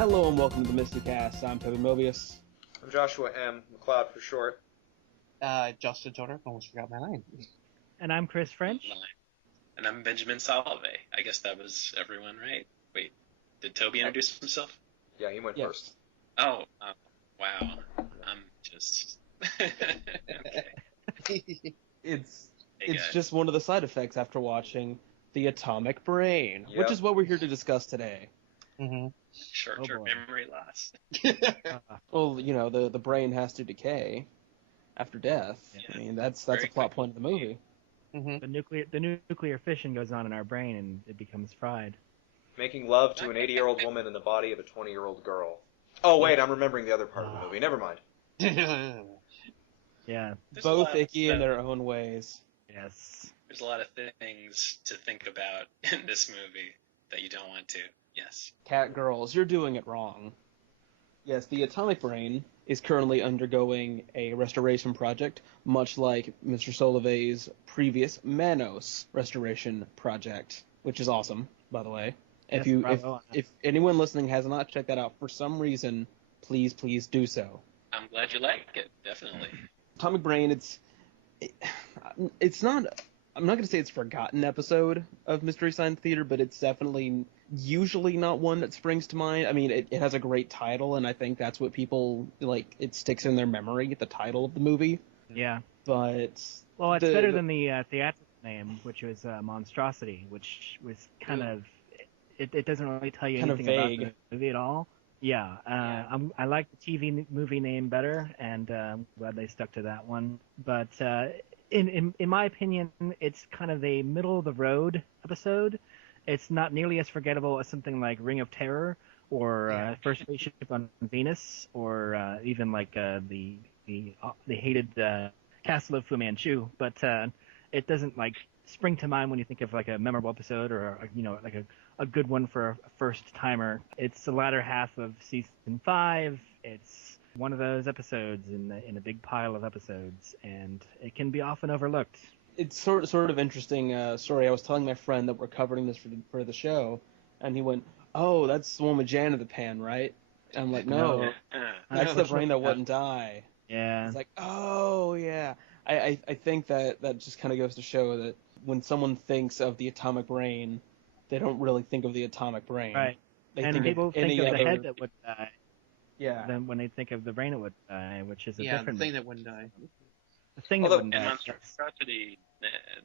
Hello and welcome to the MSTieCast. I'm Toby Mobius. I'm Joshua M. McLeod for short. Justin Toner, almost forgot my name. And I'm Chris French. And I'm Benjamin Solovey. I guess that was everyone, right? Wait, did Toby introduce himself? Yeah, he went first. Oh, wow. I'm just... okay. It's just one of the side effects after watching The Atomic Brain, which is what we're here to discuss today. Mm-hmm. Short-term memory loss. Well, you know, the brain has to decay after death. Yeah. I mean, that's a plot point of the movie. Mm-hmm. The nuclear fission goes on in our brain and it becomes fried. Making love to an 80-year-old woman in the body of a 20-year-old girl. Oh, wait, I'm remembering the other part of the movie. Never mind. Yeah. Both icky in their own ways. Yes. There's a lot of things to think about in this movie that you don't want to. Yes. Cat girls, you're doing it wrong. Yes, the Atomic Brain is currently undergoing a restoration project, much like Mr. Solovey's previous Manos Restoration Project, which is awesome, by the way. Yes, if anyone listening has not checked that out for some reason, please do so. I'm glad you like it, definitely. Atomic Brain, it's not... I'm not going to say it's a forgotten episode of Mystery Science Theater, but it's definitely usually not one that springs to mind. I mean, it has a great title, and I think that's what people, like, it sticks in their memory, the title of the movie. Yeah. But... Well, it's better than the theatrical name, which was Monstrosity, which was kind of... It doesn't really tell you anything about the movie at all. Yeah. I like the TV movie name better, and I'm glad they stuck to that one. But... In my opinion, it's kind of a middle-of-the-road episode. It's not nearly as forgettable as something like Ring of Terror or First Spaceship on Venus, or even like the hated Castle of Fu Manchu. But it doesn't like spring to mind when you think of like a memorable episode or like a good one for a first-timer. It's the latter half of season 5. It's one of those episodes in a big pile of episodes, and it can be often overlooked. It's sort of interesting story. I was telling my friend that we're covering this for the show, and he went, "Oh, that's the one with Jan in the Pan, right?" And I'm like, "No, that's the brain that wouldn't die." Yeah. It's like, "Oh, yeah." I think that just kind of goes to show that when someone thinks of the atomic brain, they don't really think of the atomic brain. Right. And people think of the head that would die. Yeah. Then when they think of the brain, it would die, which is a different... the thing that wouldn't die. The thing that wouldn't die. And monstrosity,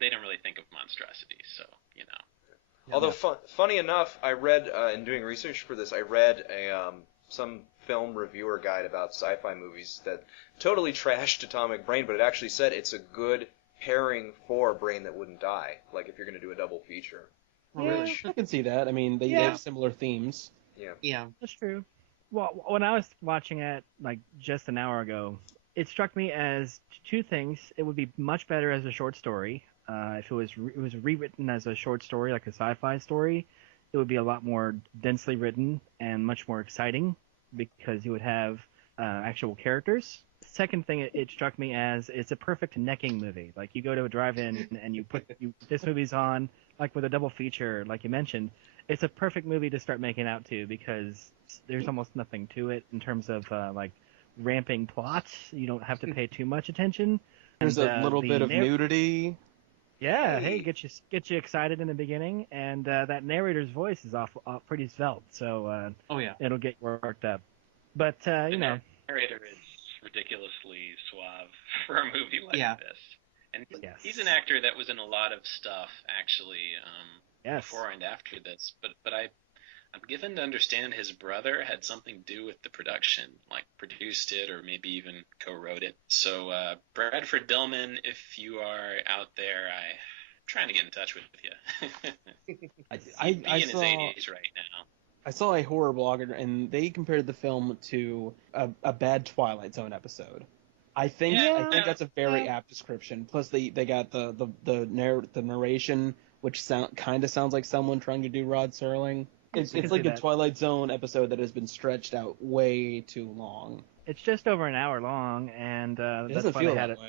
they don't really think of monstrosity, so, you know. Although, funny enough, I read, in doing research for this, I read some film reviewer guide about sci-fi movies that totally trashed Atomic Brain, but it actually said it's a good pairing for Brain That Wouldn't Die, like if you're going to do a double feature. Yeah, I can see that. I mean, they have similar themes. Yeah. That's true. Well, when I was watching it, like, just an hour ago, it struck me as two things. It would be much better as a short story. If it was rewritten as a short story, like a sci-fi story, it would be a lot more densely written and much more exciting because you would have actual characters. Second thing it struck me as, it's a perfect necking movie. Like, you go to a drive-in and this movie's on, like with a double feature, like you mentioned. It's a perfect movie to start making out to because there's almost nothing to it in terms of like ramping plot. You don't have to pay too much attention. There's a little bit of nudity. Yeah, hey, get you excited in the beginning, and that narrator's voice is pretty svelte, so it'll get you worked up. But you know, the narrator is ridiculously suave for a movie like this, and he's an actor that was in a lot of stuff actually. Before and after this, but I'm given to understand his brother had something to do with the production, like produced it or maybe even co-wrote it. So Bradford Dillman, if you are out there, I'm trying to get in touch with you. He'd be in his 80s right now. I saw a horror blogger, and they compared the film to a bad Twilight Zone episode. I think that's a very apt description. Plus, they got the narration, which kind of sounds like someone trying to do Rod Serling. It's like a Twilight Zone episode that has been stretched out way too long. It's just over an hour long, and that's why they had it.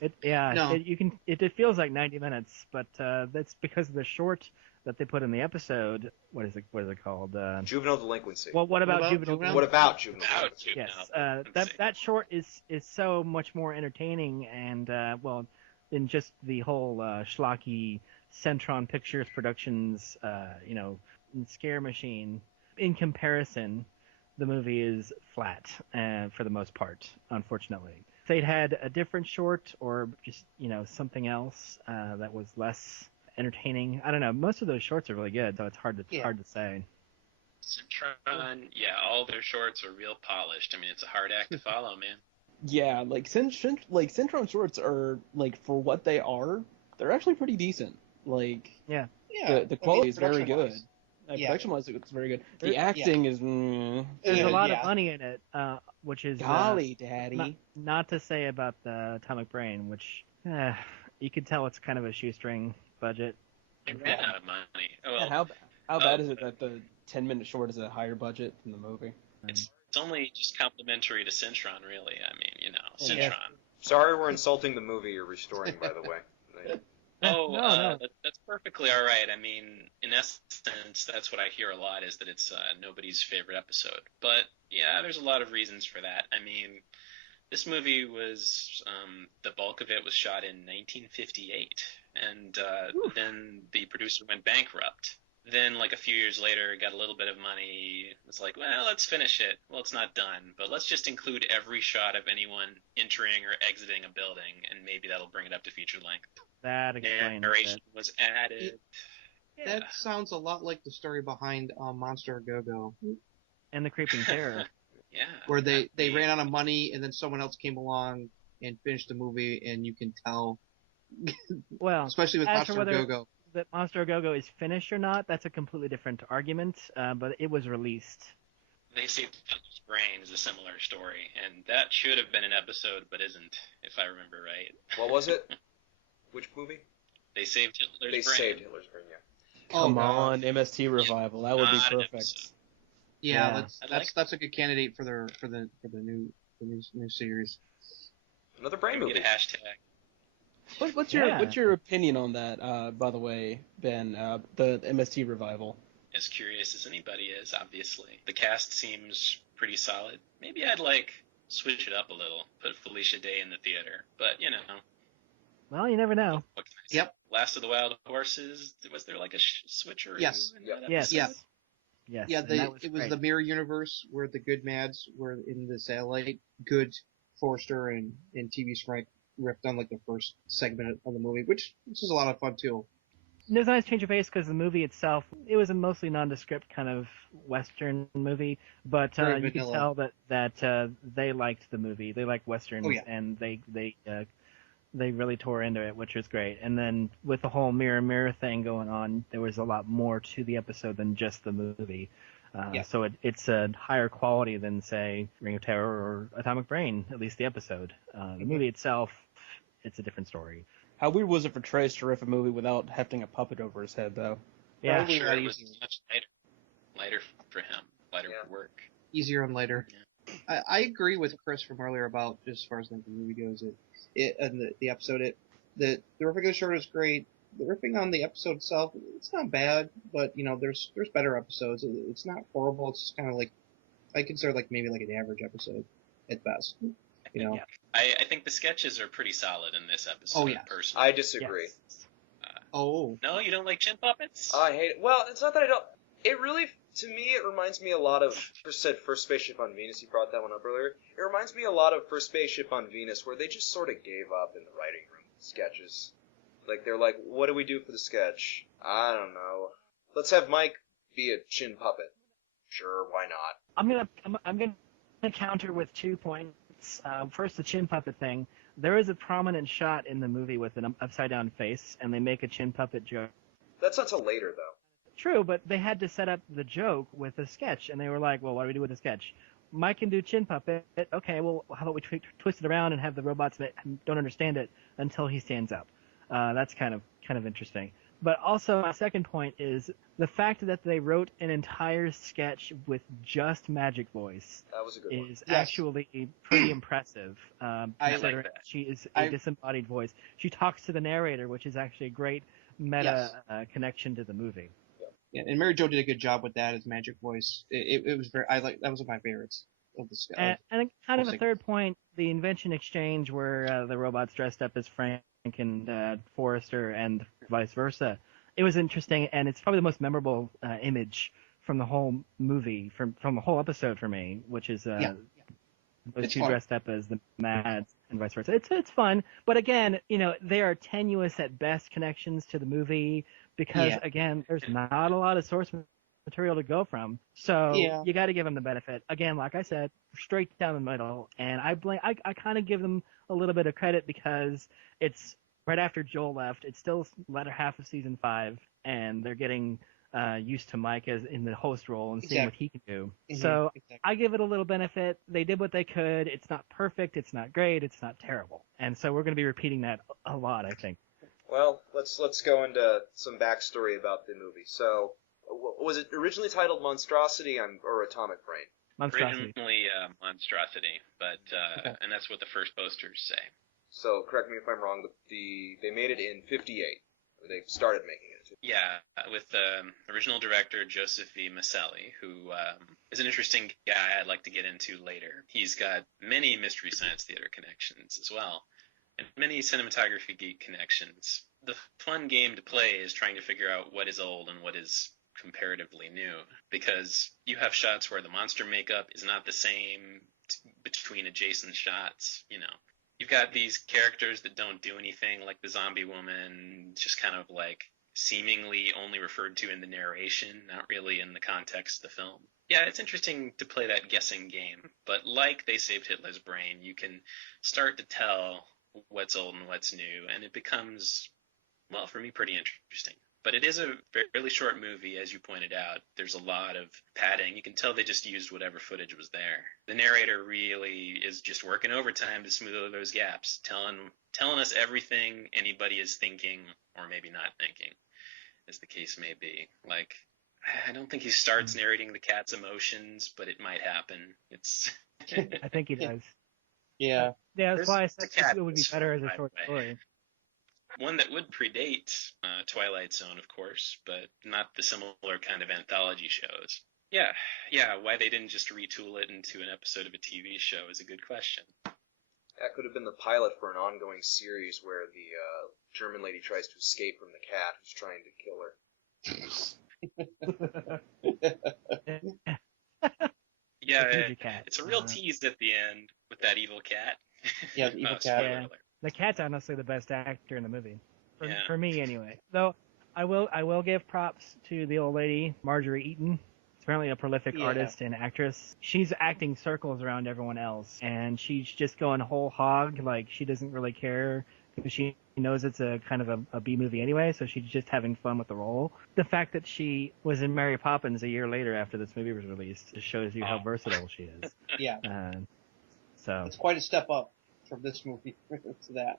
It feels like 90 minutes, but that's because of the short that they put in the episode. What is it called? Juvenile delinquency. Well, what about juvenile? What about juvenile? Yes, that short is so much more entertaining and than just the whole schlocky Centron Pictures Productions, scare machine. In comparison, the movie is flat for the most part, unfortunately. If they'd had a different short or just something else that was less entertaining, I don't know. Most of those shorts are really good, so it's hard to say. Centron, all their shorts are real polished. I mean, it's a hard act to follow, man. Yeah, Centron shorts are for what they are, they're actually pretty decent. The quality is very good. Production-wise, it's very good. The acting is. There's a lot of money in it, which is. Golly, Daddy. Not to say about the Atomic Brain, which you could tell it's kind of a shoestring budget. They ran out of money. Oh, well, how bad is it that the 10-minute short is a higher budget than the movie? It's only just complimentary to Centron, really. I mean, Centron. Yeah. Sorry, we're insulting the movie you're restoring, by the way. No. That's perfectly all right. I mean, in essence, that's what I hear a lot is that it's nobody's favorite episode. But yeah, there's a lot of reasons for that. I mean, this movie was the bulk of it was shot in 1958, and then the producer went bankrupt. Then, a few years later, got a little bit of money. It's like, well, let's finish it. Well, it's not done, but let's just include every shot of anyone entering or exiting a building, and maybe that'll bring it up to feature length. That explains narration was added. That sounds a lot like the story behind Monster Go-Go. And the Creeping Terror. Yeah. Where they ran out of money, and then someone else came along and finished the movie, and you can tell. Well, especially with Monster Go-Go. That Monster Go-Go is finished or not, that's a completely different argument, but it was released. They Saved Hitler's Brain is a similar story, and that should have been an episode, but isn't, if I remember right. What was it? Which movie? They Saved Hitler's Brain. They Saved Hitler's Brain, yeah. Come on, MST revival. That would be perfect. Yeah, that's a good candidate for the new series. Another brain movie. Get a hashtag. What's your opinion on that? By the way, Ben, the MST revival. As curious as anybody is, obviously. The cast seems pretty solid. Maybe I'd switch it up a little, put Felicia Day in the theater, but Well, you never know. What can I say? Yep. Last of the Wild Horses. Was there a switcheroo? Yes. Yes. Yeah. Yes. Yeah. It was the mirror universe where the good Mads were in the satellite. Good Forrester and TV Frank ripped on the first segment of the movie, which is a lot of fun too. There's a nice change of pace because the movie itself, it was a mostly nondescript kind of Western movie, but you can tell that they liked the movie. They liked Westerns, and they really tore into it, which was great. And then with the whole mirror thing going on, there was a lot more to the episode than just the movie. So it's a higher quality than, say, Ring of Terror or Atomic Brain, at least the episode. The movie itself, it's a different story. How weird was it for Trace to riff a movie without hefting a puppet over his head, though? Yeah, sure, it was much lighter for him, lighter for work. Easier and lighter. Yeah. I agree with Chris from earlier about, just as far as the movie goes, the episode, the riffing of the short is great. The riffing on the episode itself, it's not bad, but there's better episodes. It's not horrible. It's just kind of I consider maybe an average episode at best. Yeah. I think the sketches are pretty solid in this episode. Oh yeah. Personally. I disagree. Yes. No, you don't like chin puppets? I hate it. Well, it's not that I don't. It really, to me, it reminds me a lot of. Chris said First Spaceship on Venus. He brought that one up earlier. It reminds me a lot of First Spaceship on Venus, where they just sort of gave up in the writing room sketches. They're like, what do we do for the sketch? I don't know. Let's have Mike be a chin puppet. Sure, why not? I'm gonna counter with 2 points. First, the chin puppet thing. There is a prominent shot in the movie with an upside-down face, and they make a chin puppet joke. That's not till later, though. True, but they had to set up the joke with a sketch, and they were like, well, what do we do with a sketch? Mike can do chin puppet. Okay, well, how about we twist it around and have the robots that don't understand it until he stands up? That's kind of interesting. But also, my second point is the fact that they wrote an entire sketch with just Magic Voice. That was a good one. Is actually pretty impressive. I like that. She is a disembodied voice. She talks to the narrator, which is actually great. meta connection to the movie. Yeah, and Mary Jo did a good job with that as magic voice. It was very, that was one of my favorites of the and kind of a third point, the invention exchange where the robots dressed up as Frank and Forrester and vice versa. It was interesting, and it's probably the most memorable image from the whole movie, from the whole episode for me, which is those two dressed up as the Mads and vice versa. It's fun, but again, they are tenuous at best connections to the movie because again, there's not a lot of source material to go from. So you got to give them the benefit. Again, like I said, straight down the middle, and I kind of give them a little bit of credit because it's right after Joel left. It's still latter half of season 5, and they're getting used to Mike as in the host role and seeing what he can do. So I give it a little benefit. They did what they could. It's not perfect. It's not great. It's not terrible. And so we're going to be repeating that a lot, I think. Well, let's go into some backstory about the movie. So, was it originally titled Monstrosity or Atomic Brain? Monstrosity. Originally Monstrosity, but and that's what the first posters say. So, correct me if I'm wrong. They made it in '58. They started making it. Yeah, with original director Joseph V. Maselli, who is an interesting guy I'd like to get into later. He's got many Mystery Science Theater connections as well, and many cinematography geek connections. The fun game to play is trying to figure out what is old and what is comparatively new, because you have shots where the monster makeup is not the same between adjacent shots, You've got these characters that don't do anything, like the zombie woman, just kind of like seemingly only referred to in the narration, not really in the context of the film. Yeah, it's interesting to play that guessing game, but like They Saved Hitler's Brain, you can start to tell what's old and what's new, and it becomes, well, for me, pretty interesting. But it is a fairly short movie, as you pointed out. There's a lot of padding. You can tell they just used whatever footage was there. The narrator really is just working overtime to smooth over those gaps, telling us everything anybody is thinking or maybe not thinking, as the case may be. Like, I don't think he starts narrating the cat's emotions, but it might happen. I think he does. Yeah. Yeah, that's why I said it would be better as a short story. One that would predate Twilight Zone, of course, but not the similar kind of anthology shows. Yeah, why they didn't just retool it into an episode of a TV show is a good question. That could have been the pilot for an ongoing series where the German lady tries to escape from the cat who's trying to kill her. Yeah, it's a real tease at the end with that evil cat. Yeah, the evil cat. Yeah. The cat's honestly the best actor in the movie, for me anyway. Though I will give props to the old lady, Marjorie Eaton. Apparently a prolific artist and actress. She's acting circles around everyone else, and she's just going whole hog. Like, she doesn't really care because she knows it's a kind of a B movie anyway, so she's just having fun with the role. The fact that she was in Mary Poppins a year later after this movie was released just shows you how versatile she is. Yeah. So it's quite a step up from this movie to that.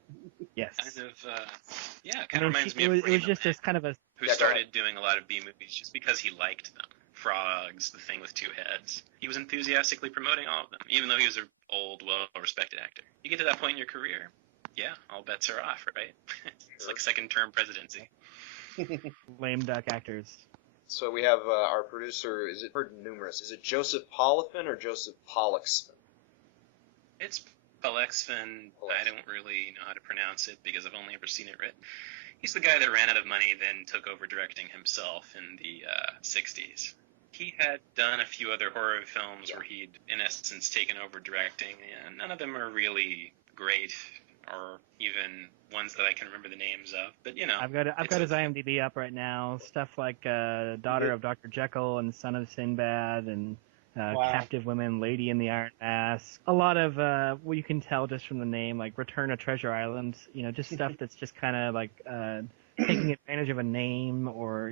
Yes. Kind of reminds me of it was just this kind of who started doing a lot of B movies just because he liked them. Frogs, The Thing with Two Heads. He was enthusiastically promoting all of them, even though he was an old, well-respected actor. You get to that point in your career, all bets are off, right? It's like second-term presidency. Lame duck actors. So we have our producer, heard numerous. Is it Joseph Pollexfen or Joseph Pollexfen? It's Pollexfen. I don't really know how to pronounce it because I've only ever seen it written. He's the guy that ran out of money, then took over directing himself in the 60s. He had done a few other horror films where he'd, in essence, taken over directing, and none of them are really great, or even ones that I can remember the names of. But I've got his IMDb up right now. Stuff like Daughter of Dr. Jekyll and Son of Sinbad, and Captive Women, Lady in the Iron Mask. A lot of what you can tell just from the name, like Return to Treasure Island. Just stuff that's just kind of like taking advantage of a name or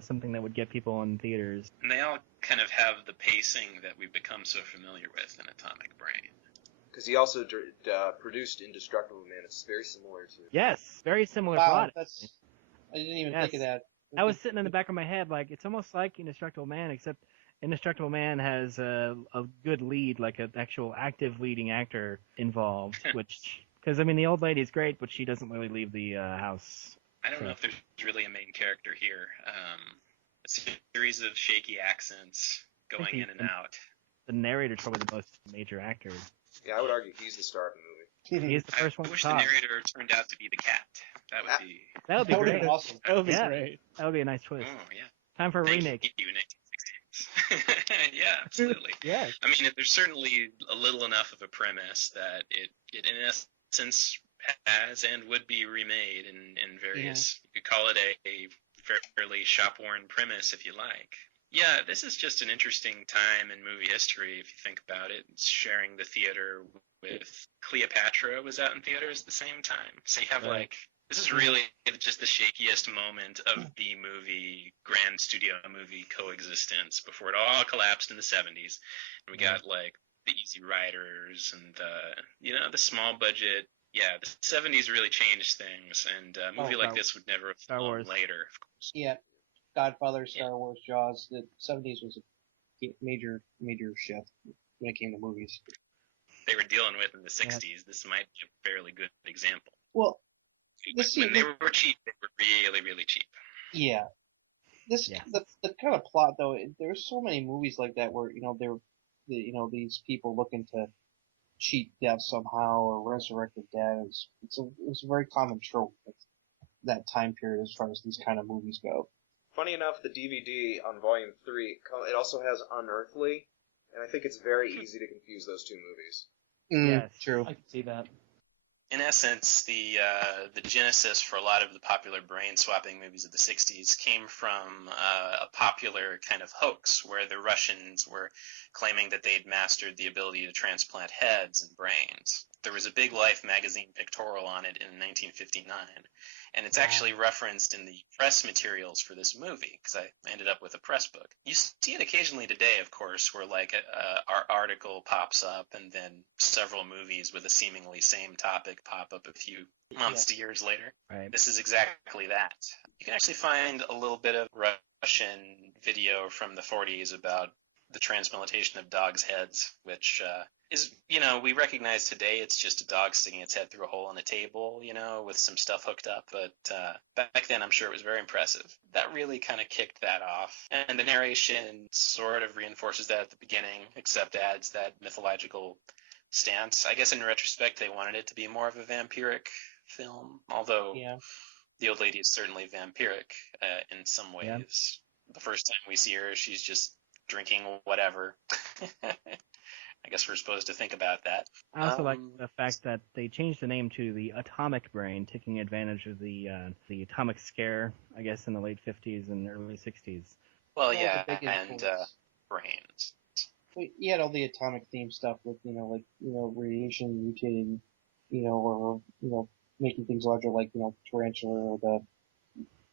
something that would get people in theaters. And they all kind of have the pacing that we've become so familiar with in Atomic Brain. Because he also produced Indestructible Man. It's very similar to. Yes, very similar plot. I didn't even think of that. I was sitting in the back of my head like it's almost like Indestructible Man, except Indestructible Man has a good lead, like an actual active leading actor involved, because the old lady's great, but she doesn't really leave the house. I don't know if there's really a main character here. A series of shaky accents going in and out. The narrator's probably the most major actor. Yeah, I would argue he's the star of the movie. He's the first one. I wish the narrator turned out to be the cat. That would be great. Awesome. That would be great. That would be a nice twist. Oh yeah. Time for a remake. You, 1960s. Yeah, absolutely. Yeah. I mean, there's certainly a little enough of a premise that it in essence has and would be remade in various. You could call it a fairly shop-worn premise if you like. Yeah, this is just an interesting time in movie history if you think about it. It's sharing the theater with Cleopatra was out in theaters at the same time. So you have this is really just the shakiest moment of the movie, grand studio movie coexistence before it all collapsed in the 70s. And we got the Easy Riders and the small budget. Yeah, the 70s really changed things, and a movie like this would never have flown later, of course. Yeah, Godfather, Star Wars, Jaws. The 70s was a major shift when it came to movies. They were dealing with in the 60s. This might be a fairly good example. Well, when they were cheap, they were really, really cheap. Yeah. The kind of plot though, there's so many movies like that where these people looking to cheat death somehow or resurrect the dead. It's a very common trope at that time period as far as these kind of movies go. Funny enough, the DVD on Volume 3, it also has Unearthly, and I think it's very easy to confuse those two movies. Yeah, true. I can see that. In essence, the genesis for a lot of the popular brain swapping movies of the 60s came from a popular kind of hoax where the Russians were claiming that they'd mastered the ability to transplant heads and brains. There was a big Life magazine pictorial on it in 1959, and it's actually referenced in the press materials for this movie, because I ended up with a press book. You see it occasionally today, of course, where our article pops up, and then several movies with a seemingly same topic pop up a few months to years later. Right. This is exactly that. You can actually find a little bit of Russian video from the 40s about the transplantation of dogs' heads, which is, we recognize today it's just a dog sticking its head through a hole in a table, with some stuff hooked up. But back then, I'm sure it was very impressive. That really kind of kicked that off. And the narration sort of reinforces that at the beginning, except adds that mythological stance. I guess in retrospect, they wanted it to be more of a vampiric film, although the old lady is certainly vampiric in some ways. Yeah. The first time we see her, she's just drinking whatever. I guess we're supposed to think about that. I also like the fact that they changed the name to the Atomic Brain, taking advantage of the atomic scare, I guess, in the late 50s and early 60s. Well, yeah, and brains. You had all the atomic theme stuff with, radiation mutating, or, making things larger, like, Tarantula, or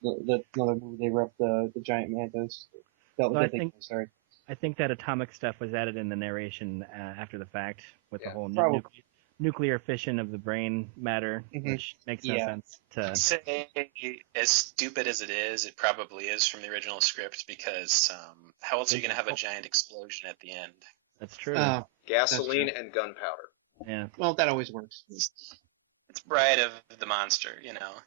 the another movie they ripped, the giant mantas. I think that atomic stuff was added in the narration after the fact with the whole nuclear fission of the brain matter, which makes no sense to say. As stupid as it is, it probably is from the original script, because how else are you going to have a giant explosion at the end? That's true. Gasoline and gunpowder. Yeah. Well, that always works. It's Bride of the Monster,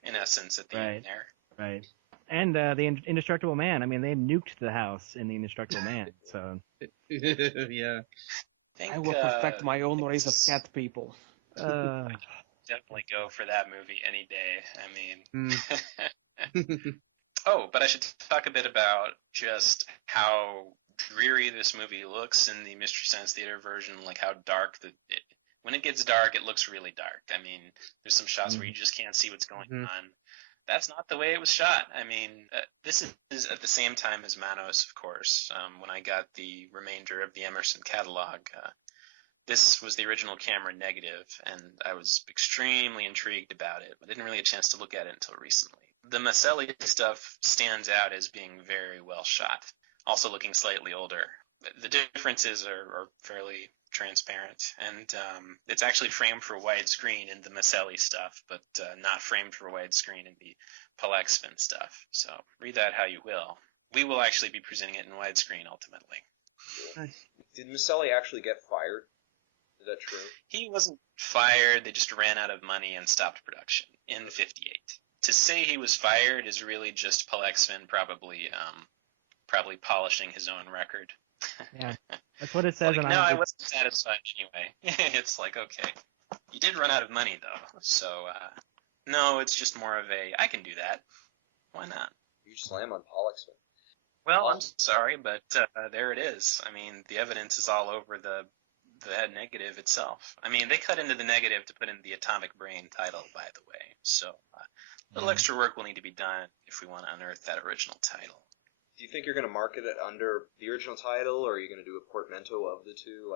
in essence at the end there. Right. And the Indestructible Man. I mean, they nuked the house in the Indestructible Man. So. Yeah. I will perfect my own race of cat people. Definitely go for that movie any day. I mean. Oh, but I should talk a bit about just how dreary this movie looks in the Mystery Science Theater version, like how dark when it gets dark, it looks really dark. I mean, there's some shots where you just can't see what's going on. That's not the way it was shot. I mean, this is at the same time as Manos, of course. When I got the remainder of the Emerson catalog, this was the original camera negative, and I was extremely intrigued about it. I didn't really have a chance to look at it until recently. The Maselli stuff stands out as being very well shot, also looking slightly older. The differences are fairly transparent, and it's actually framed for widescreen in the Maselli stuff, but not framed for widescreen in the Palexvin stuff. So read that how you will. We will actually be presenting it in widescreen ultimately. Did Maselli actually get fired? Is that true? He wasn't fired. They just ran out of money and stopped production in '58. to say he was fired is really just Paul Exman probably polishing his own record. Yeah, that's what it says. Like, no, I wasn't satisfied anyway. It's like, okay, you did run out of money though, so no, it's just more of a I can do that. Why not? You slam on Paul Exman. Well, I'm sorry, but there it is. I mean, the evidence is all over the negative itself. I mean, they cut into the negative to put in the Atomic Brain title, by the way. So a little extra work will need to be done if we want to unearth that original title. Do you think you're going to market it under the original title, or are you going to do a portmanteau of the two,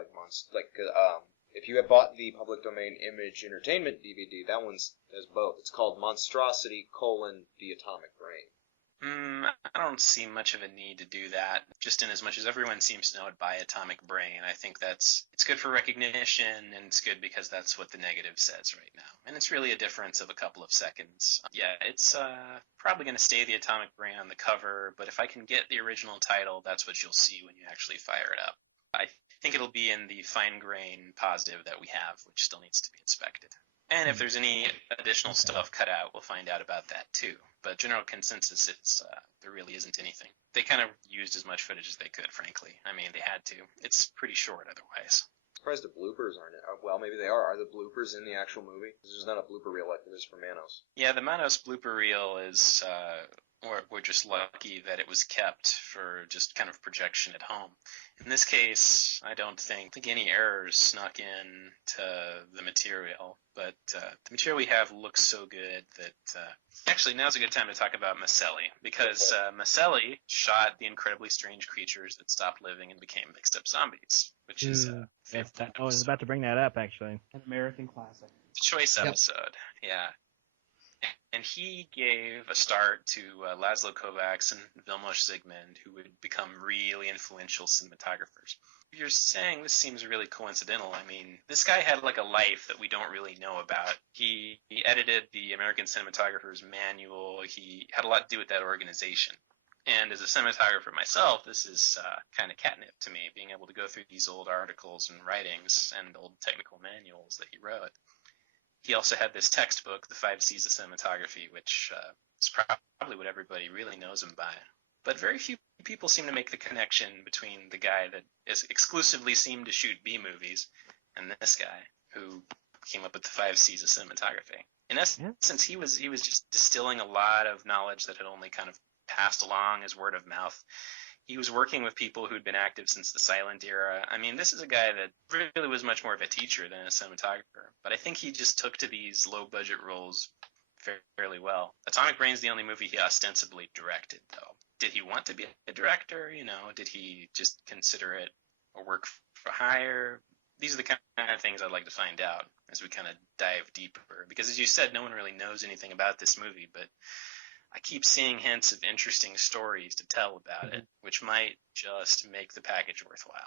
if you had bought the public domain Image Entertainment DVD, that one has both. It's called Monstrosity: The Atomic Brain. I don't see much of a need to do that, just in as much as everyone seems to know it by Atomic Brain. I think it's good for recognition, and it's good because that's what the negative says right now. And it's really a difference of a couple of seconds. Yeah, it's probably going to stay the Atomic Brain on the cover, but if I can get the original title, that's what you'll see when you actually fire it up. I think it'll be in the fine grain positive that we have, which still needs to be inspected. And if there's any additional stuff cut out, we'll find out about that too. But general consensus, there really isn't anything. They kind of used as much footage as they could, frankly. I mean, they had to. It's pretty short otherwise. I'm surprised the bloopers aren't in. Well, maybe they are. Are the bloopers in the actual movie? There's not a blooper reel like there is for Manos. Yeah, the Manos blooper reel is... we're just lucky that it was kept for just kind of projection at home. In this case, I don't think any errors snuck in to the material, but the material we have looks so good that actually now's a good time to talk about Maselli, because Maselli shot the incredibly strange creatures that stopped living and became mixed up zombies, which is I was about to bring that up, actually. An American classic. Choice episode, yeah. And he gave a start to Laszlo Kovacs and Vilmos Zsigmond, who would become really influential cinematographers. You're saying this seems really coincidental. I mean, this guy had like a life that we don't really know about. He edited the American Cinematographer's Manual. He had a lot to do with that organization. And as a cinematographer myself, this is kind of catnip to me, being able to go through these old articles and writings and old technical manuals that he wrote. He also had this textbook, The 5 C's of Cinematography, which is probably what everybody really knows him by. But very few people seem to make the connection between the guy that is exclusively seemed to shoot B movies and this guy who came up with the 5 C's of Cinematography. In essence, he was just distilling a lot of knowledge that had only kind of passed along as word of mouth. He was working with people who'd been active since the silent era. I mean, this is a guy that really was much more of a teacher than a cinematographer. But I think he just took to these low-budget roles fairly well. Atomic Brain's the only movie he ostensibly directed, though. Did he want to be a director? Did he just consider it a work for hire? These are the kind of things I'd like to find out as we kind of dive deeper. Because as you said, no one really knows anything about this movie, but I keep seeing hints of interesting stories to tell about it, which might just make the package worthwhile.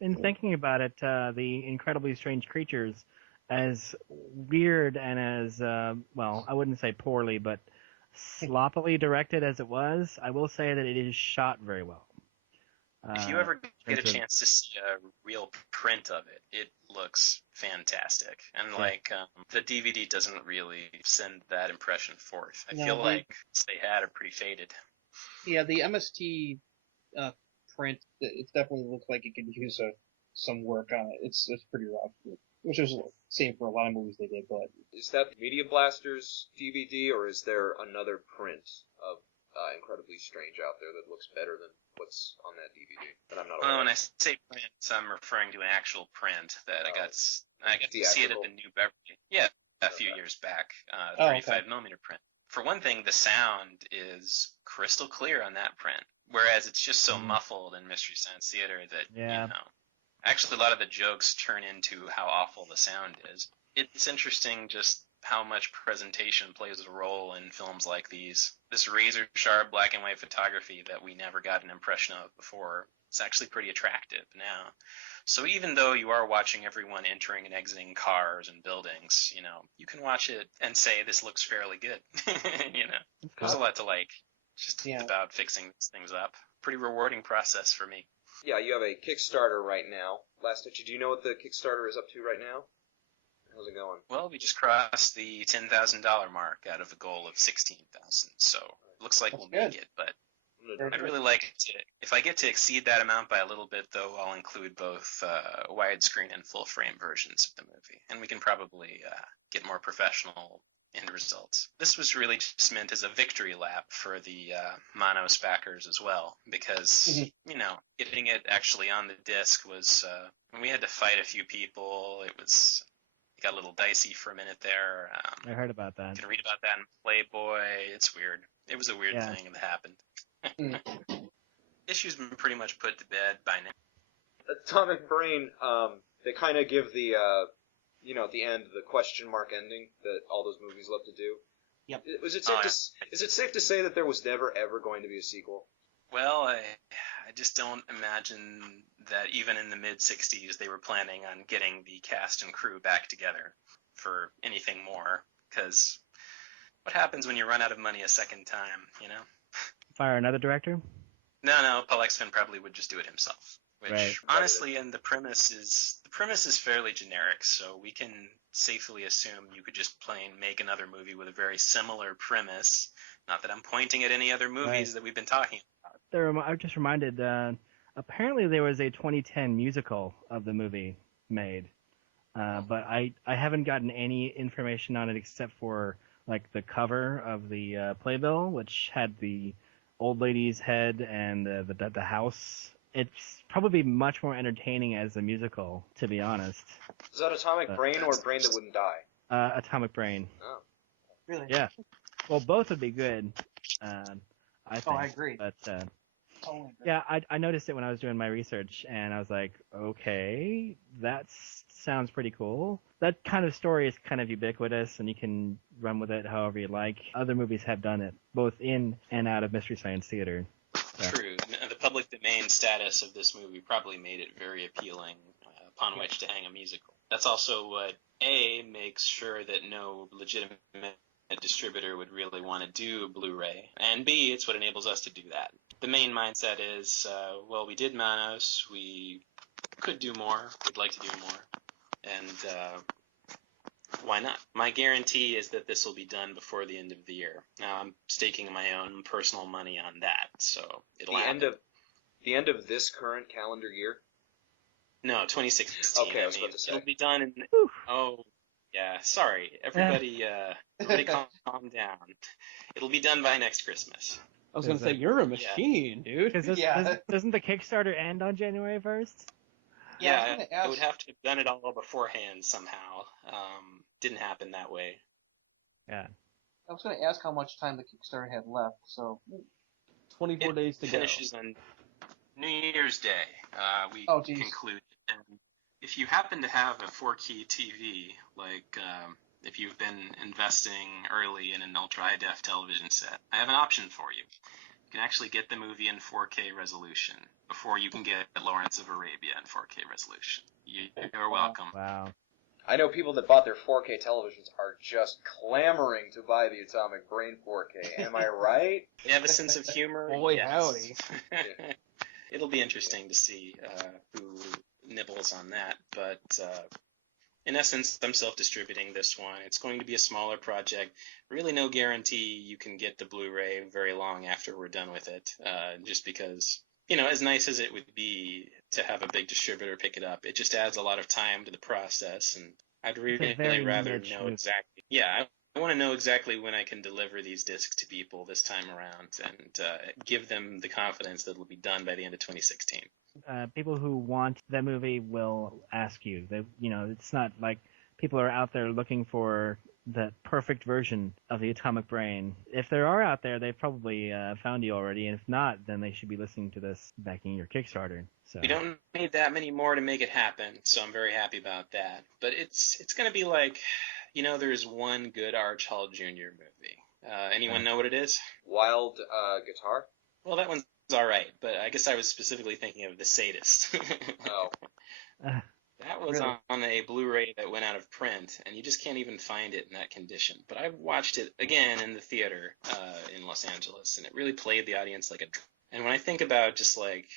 In thinking about it, the incredibly strange creatures, as weird and as, I wouldn't say poorly, but sloppily directed as it was, I will say that it is shot very well. If you ever get a chance to see a real print of it, it looks fantastic. And the DVD doesn't really send that impression forth. I feel like they had are pretty faded. Yeah, the MST print, it definitely looks like it could use some work on it. It's pretty rough, which is the same for a lot of movies they did. But is that Media Blasters DVD, or is there another print of Incredibly Strange out there that looks better than what's on that DVD that I'm not aware of? When I say print, I'm referring to an actual print that I got to see it at the New Beverly. Yeah, a few years back, 35 millimeter print. For one thing, the sound is crystal clear on that print, whereas it's just so muffled in Mystery Science Theater that actually a lot of the jokes turn into how awful the sound is. It's interesting just how much presentation plays a role in films like these. This razor-sharp black and white photography that we never got an impression of before is actually pretty attractive now. So even though you are watching everyone entering and exiting cars and buildings, you can watch it and say this looks fairly good. There's a lot to like. Just about fixing things up. Pretty rewarding process for me. Yeah, you have a Kickstarter right now. Last touch. Do you know what the Kickstarter is up to right now? How's it going? Well, we just crossed the $10,000 mark out of a goal of 16,000, so it looks like we'll make it, but I'd really like to, if I get to exceed that amount by a little bit, though, I'll include both widescreen and full-frame versions of the movie, and we can probably get more professional end results. This was really just meant as a victory lap for the Manos backers as well, because, you know, getting it actually on the disc was, when we had to fight a few people, it got a little dicey for a minute there. I heard about that. You can read about that in Playboy. It's weird. It was a weird thing that happened. Issue's been pretty much put to bed by now. Atomic Brain, they kind of give the, at the end, the question mark ending that all those movies love to do. Yep. Is it safe to say that there was never, ever going to be a sequel? Well, I just don't imagine that even in the mid-'60s they were planning on getting the cast and crew back together for anything more, because what happens when you run out of money a second time, you know? Fire another director? No, Paul Exfin probably would just do it himself. Which, honestly, and the premise is fairly generic, so we can safely assume you could just plain make another movie with a very similar premise. Not that I'm pointing at any other movies that we've been talking about. I'm just reminded, apparently there was a 2010 musical of the movie made, but I haven't gotten any information on it except for like the cover of the playbill, which had the old lady's head and the house. It's probably much more entertaining as a musical, to be honest. Is that Atomic Brain or Brain That Wouldn't Die? Atomic Brain. Oh. Really? Yeah. Well, both would be good, I think. Oh, I agree. But, yeah, I noticed it when I was doing my research, and I was like, okay, that sounds pretty cool. That kind of story is kind of ubiquitous, and you can run with it however you like. Other movies have done it, both in and out of Mystery Science Theater. True. The public domain status of this movie probably made it very appealing upon which to hang a musical. That's also what, A, makes sure that no legitimate distributor would really want to do Blu-ray, and B, it's what enables us to do that. The main mindset is, well, we did Manos, we could do more, we'd like to do more, and why not? My guarantee is that this will be done before the end of the year. Now, I'm staking my own personal money on that, so it'll happen. The end of this current calendar year? No, 2016. Okay, I was about to say. It'll be done in... Oh, yeah, sorry. Everybody calm down. It'll be done by next Christmas. I was going to say, you're a machine, dude. Doesn't the Kickstarter end on January 1st? Yeah, I would have to have done it all beforehand somehow. Didn't happen that way. Yeah. I was going to ask how much time the Kickstarter had left, so... 24 days to go. It finishes on New Year's Day. We conclude. And if you happen to have a 4K TV, like if you've been investing early in an ultra-high def television set, I have an option for you. You can actually get the movie in 4K resolution before you can get Lawrence of Arabia in 4K resolution. You're welcome. Wow. I know people that bought their 4K televisions are just clamoring to buy the Atomic Brain 4K. Am I right? They have a sense of humor. Boy, howdy. It'll be interesting to see who nibbles on that. But in essence, I'm self-distributing this one. It's going to be a smaller project. Really no guarantee you can get the Blu-ray very long after we're done with it, just because, you know, as nice as it would be to have a big distributor pick it up, it just adds a lot of time to the process, and I'd really rather know exactly. Yeah, I want to know exactly when I can deliver these discs to people this time around, and give them the confidence that it'll be done by the end of 2016. People who want that movie will ask you. It's not like people are out there looking for the perfect version of the Atomic Brain. If there are out there, they've probably found you already, and if not, then they should be listening to this backing your Kickstarter. So we don't need that many more to make it happen, so I'm very happy about that. But it's going to be like, there's one good Arch Hall Jr. movie. Anyone know what it is? Wild Guitar? Well, that one's all right, but I guess I was specifically thinking of The Sadist. Oh. That was really? On a Blu-ray that went out of print, and you just can't even find it in that condition. But I watched it again in the theater in Los Angeles, and it really played the audience like a... And when I think about just like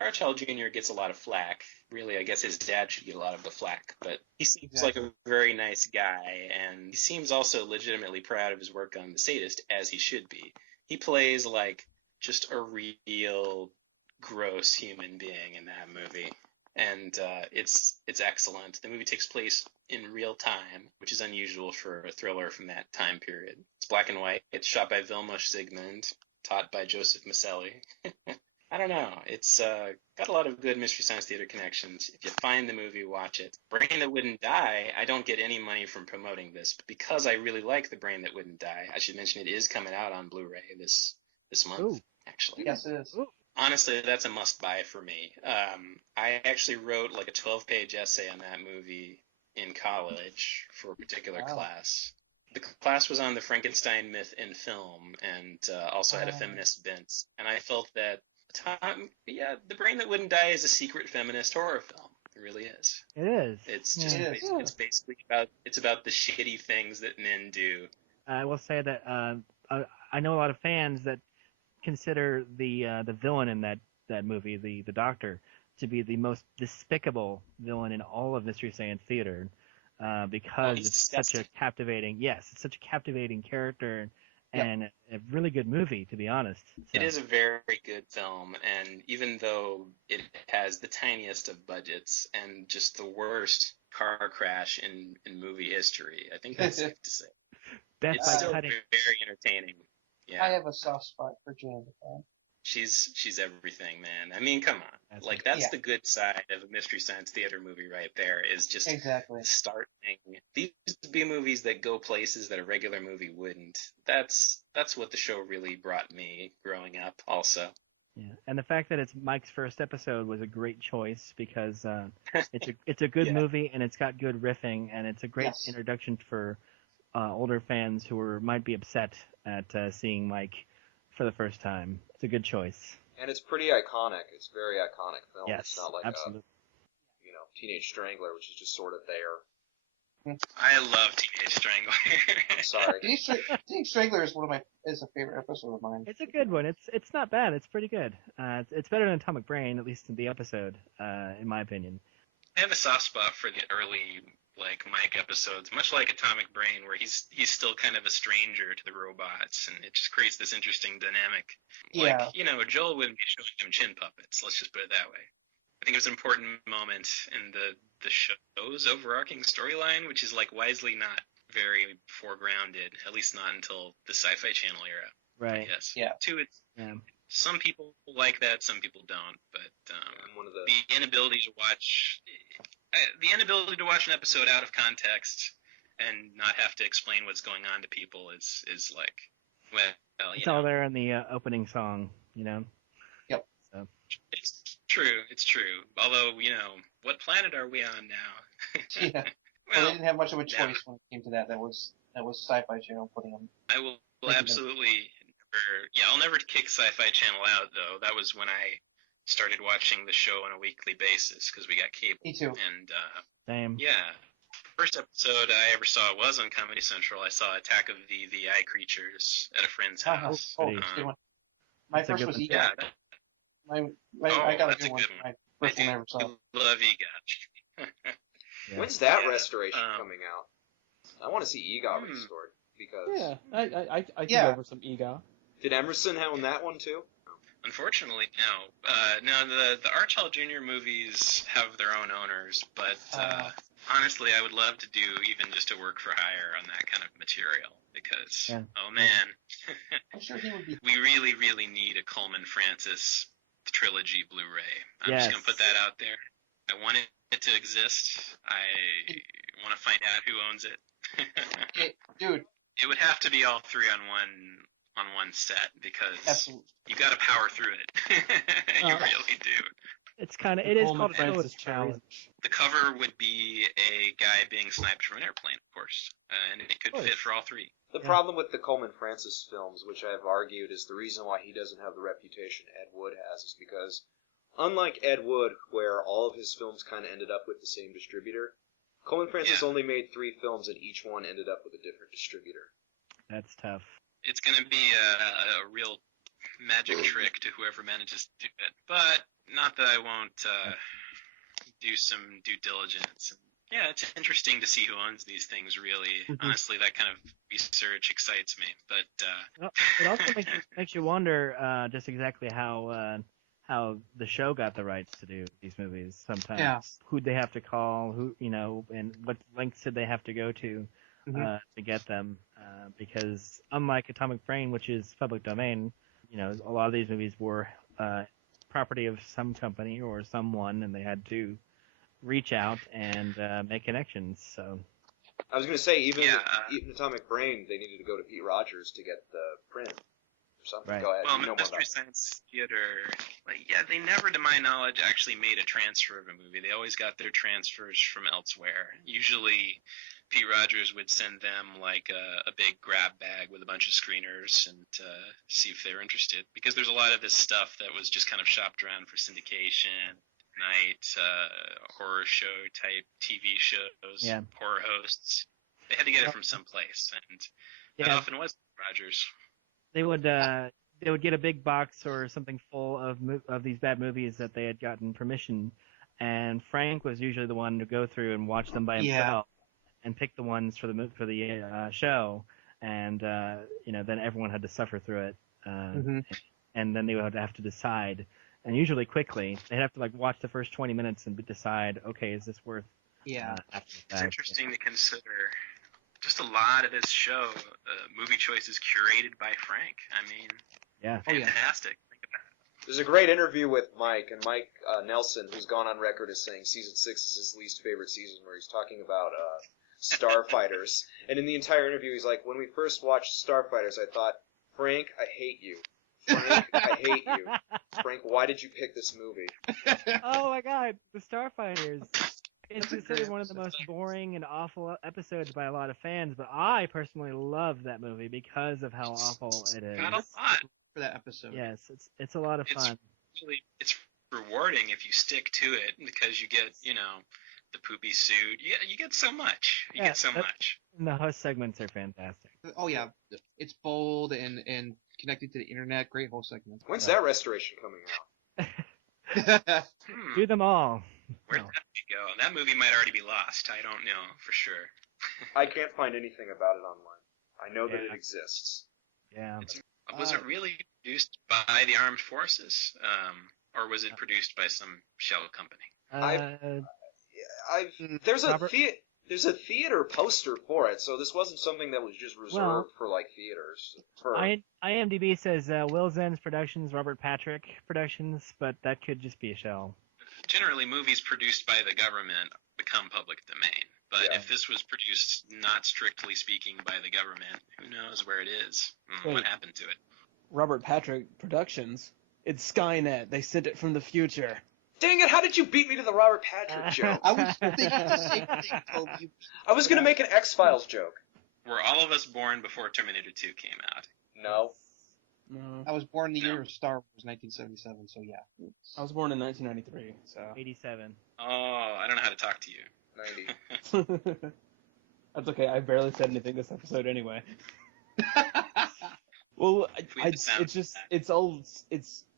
Archel Jr. gets a lot of flack. Really, I guess his dad should get a lot of the flack, but he seems like a very nice guy, and he seems also legitimately proud of his work on The Sadist, as he should be. He plays like just a real gross human being in that movie, and it's excellent. The movie takes place in real time, which is unusual for a thriller from that time period. It's black and white. It's shot by Vilmos Zsigmond, taught by Joseph Maselli. I don't know. It's got a lot of good Mystery Science Theater connections. If you find the movie, watch it. Brain That Wouldn't Die, I don't get any money from promoting this, but because I really like The Brain That Wouldn't Die, I should mention it is coming out on Blu-ray this month, actually. Yes, it is. Ooh. Honestly, that's a must-buy for me. I actually wrote like a 12-page essay on that movie in college for a particular class. The class was on the Frankenstein myth in film, and also had a feminist bent. And I felt that The Brain That Wouldn't Die is a secret feminist horror film. It really is. It is. It's just it's basically about the shitty things that men do. I will say that I know a lot of fans that consider the villain in that movie, the Doctor, to be the most despicable villain in all of Mystery Science Theater, because it's such a captivating character and a really good movie, to be honest. So. It is a very good film, and even though it has the tiniest of budgets and just the worst car crash in movie history, I think that's safe to say. It's still very entertaining. Yeah. I have a soft spot for Jan. She's everything, man. I mean, come on. That's the good side of a Mystery Science Theater movie right there, is just starting these B movies that go places that a regular movie wouldn't. That's what the show really brought me growing up also. Yeah, and the fact that it's Mike's first episode was a great choice, because it's a good movie, and it's got good riffing, and it's a great introduction for older fans who might be upset at seeing Mike for the first time. It's a good choice. And it's pretty iconic. It's a very iconic film. Yes, it's not like absolutely. Teenage Strangler, which is just sort of there. I love Teenage Strangler. I'm sorry. Teenage Strangler is a favorite episode of mine. It's a good one. It's not bad. It's pretty good. It's better than Atomic Brain, at least in the episode, in my opinion. I have a soft spot for the early Mike episodes, much like Atomic Brain, where he's still kind of a stranger to the robots, and it just creates this interesting dynamic. Joel wouldn't be showing him chin puppets, let's just put it that way. I think it was an important moment in the show's overarching storyline, which is wisely not very foregrounded, at least not until the Sci-Fi Channel era. Right. Yes. Yeah. Some people like that, some people don't, but the inability to watch an episode out of context and not have to explain what's going on to people is it's all there in the opening song, Yep. So. It's true. Although, what planet are we on now? Yeah. Well, they didn't have much of a choice when it came to that. That was Sci-Fi Channel putting them. I will absolutely I'll never kick Sci-Fi Channel out, though. That was when I started watching the show on a weekly basis, because we got cable. Me too. And same. Yeah. First episode I ever saw was on Comedy Central. I saw Attack of the Eye Creatures at a friend's house. Good one. My first was EGOT. Yeah. I got a good one. My first one I ever saw. I love EGOT. When's that restoration coming out? I want to see EGOT restored, because I can go over some EGOT. Did Emerson own that one too? Unfortunately, no. No, the Archel Jr. movies have their own owners, but honestly, I would love to do even just a work for hire on that kind of material, because, oh man, I'm sure he would be. We really, really need a Coleman Francis trilogy Blu-ray. I'm just going to put that out there. I want it to exist. I want to find out who owns it. Dude. It would have to be all three on one set, because you got to power through it. You really do. It is called a Francis challenge. The cover would be a guy being sniped from an airplane, of course, and it could fit for all three. The problem with the Coleman Francis films, which I've argued is the reason why he doesn't have the reputation Ed Wood has, is because, unlike Ed Wood, where all of his films kind of ended up with the same distributor, Coleman Francis only made 3 films, and each one ended up with a different distributor. That's tough. It's going to be a real magic trick to whoever manages to do it. But Not that I won't do some due diligence. Yeah, it's interesting to see who owns these things, really. Honestly, that kind of research excites me. But it also makes you wonder just exactly how the show got the rights to do these movies sometimes. Yeah. Who'd they have to call, and what lengths did they have to go to get them. Because unlike Atomic Brain, which is public domain, a lot of these movies were property of some company or someone, and they had to reach out and make connections. So I was going to say, even Atomic Brain, they needed to go to Pete Rogers to get the print or something. Right. Go ahead. Well, Mystery Science Theater, they never, to my knowledge, actually made a transfer of a movie. They always got their transfers from elsewhere. Usually, Pete Rogers would send them a big grab bag with a bunch of screeners and see if they were interested. Because there's a lot of this stuff that was just kind of shopped around for syndication, night, horror show type TV shows, horror hosts. They had to get it from someplace, and that often was Rogers. They would get a big box or something full of these bad movies that they had gotten permission, and Frank was usually the one to go through and watch them by himself and pick the ones for the show, and then everyone had to suffer through it, and then they would have to decide. And usually quickly, they'd have to watch the first 20 minutes and decide, okay, is this worth? It's interesting to consider. Just a lot of this show, movie choices curated by Frank. I mean, fantastic. Think of that. There's a great interview with Mike, and Mike Nelson, who's gone on record as saying season 6 is his least favorite season, where he's talking about Starfighters. And in the entire interview, he's like, when we first watched Starfighters, I thought, Frank, I hate you. Frank, I hate you. Frank, why did you pick this movie? Oh my God, the Starfighters. It's considered one of the most boring and awful episodes by a lot of fans, but I personally love that movie because of how awful it is. Got a lot for that episode. Yes, it's a lot of fun. It's rewarding if you stick to it because you get, the poopy suit. You get so much. You get so much. And the host segments are fantastic. Oh yeah, it's bold and connected to the internet. Great host segments. When's that restoration coming out? Do them all. Where'd that go? That movie might already be lost. I don't know for sure. I can't find anything about it online. I know that it exists. Yeah. Was it really produced by the armed forces, or was it produced by some shell company? There's a theater poster for it, so this wasn't something that was just reserved for theaters. IMDb says Will Zen's Productions, Robert Patrick Productions, but that could just be a shell. Generally, movies produced by the government become public domain. But if this was produced, not strictly speaking, by the government, who knows where it is? What happened to it? Robert Patrick Productions. It's Skynet. They sent it from the future. Dang it, how did you beat me to the Robert Patrick joke? I was thinking the same thing, Toby. I was going to make an X-Files joke. Were all of us born before Terminator 2 came out? No. I was born in the year of Star Wars, 1977, so yeah. I was born in 1993, so... 87. Oh, I don't know how to talk to you. 90. That's okay, I barely said anything this episode anyway. Well, it's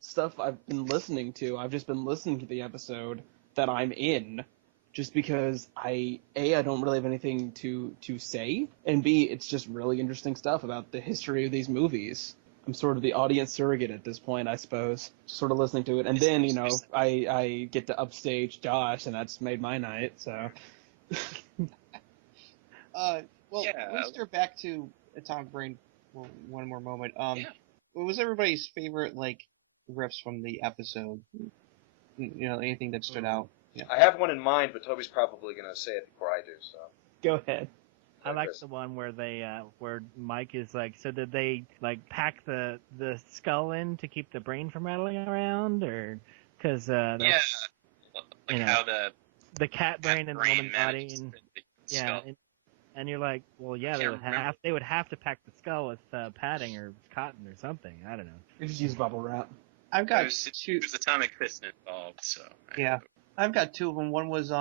stuff I've been listening to. I've just been listening to the episode that I'm in, just because I don't really have anything to say, and B, it's just really interesting stuff about the history of these movies. I'm sort of the audience surrogate at this point, I suppose, sort of listening to it, and then, I get to upstage Josh, and that's made my night, so... Let's go back to Atomic Brain for one more moment. What was everybody's favorite, riffs from the episode? Anything that stood out? Yeah. I have one in mind, but Toby's probably going to say it before I do, so... Go ahead. I like the one where where Mike is so did they pack the skull in to keep the brain from rattling around, or because how the cat brain in the woman's body, and you're like, well, they would have to pack the skull with padding or cotton or something. I don't know. You just use bubble wrap. I've got two. There's atomic fist involved, so I've got two of them. One was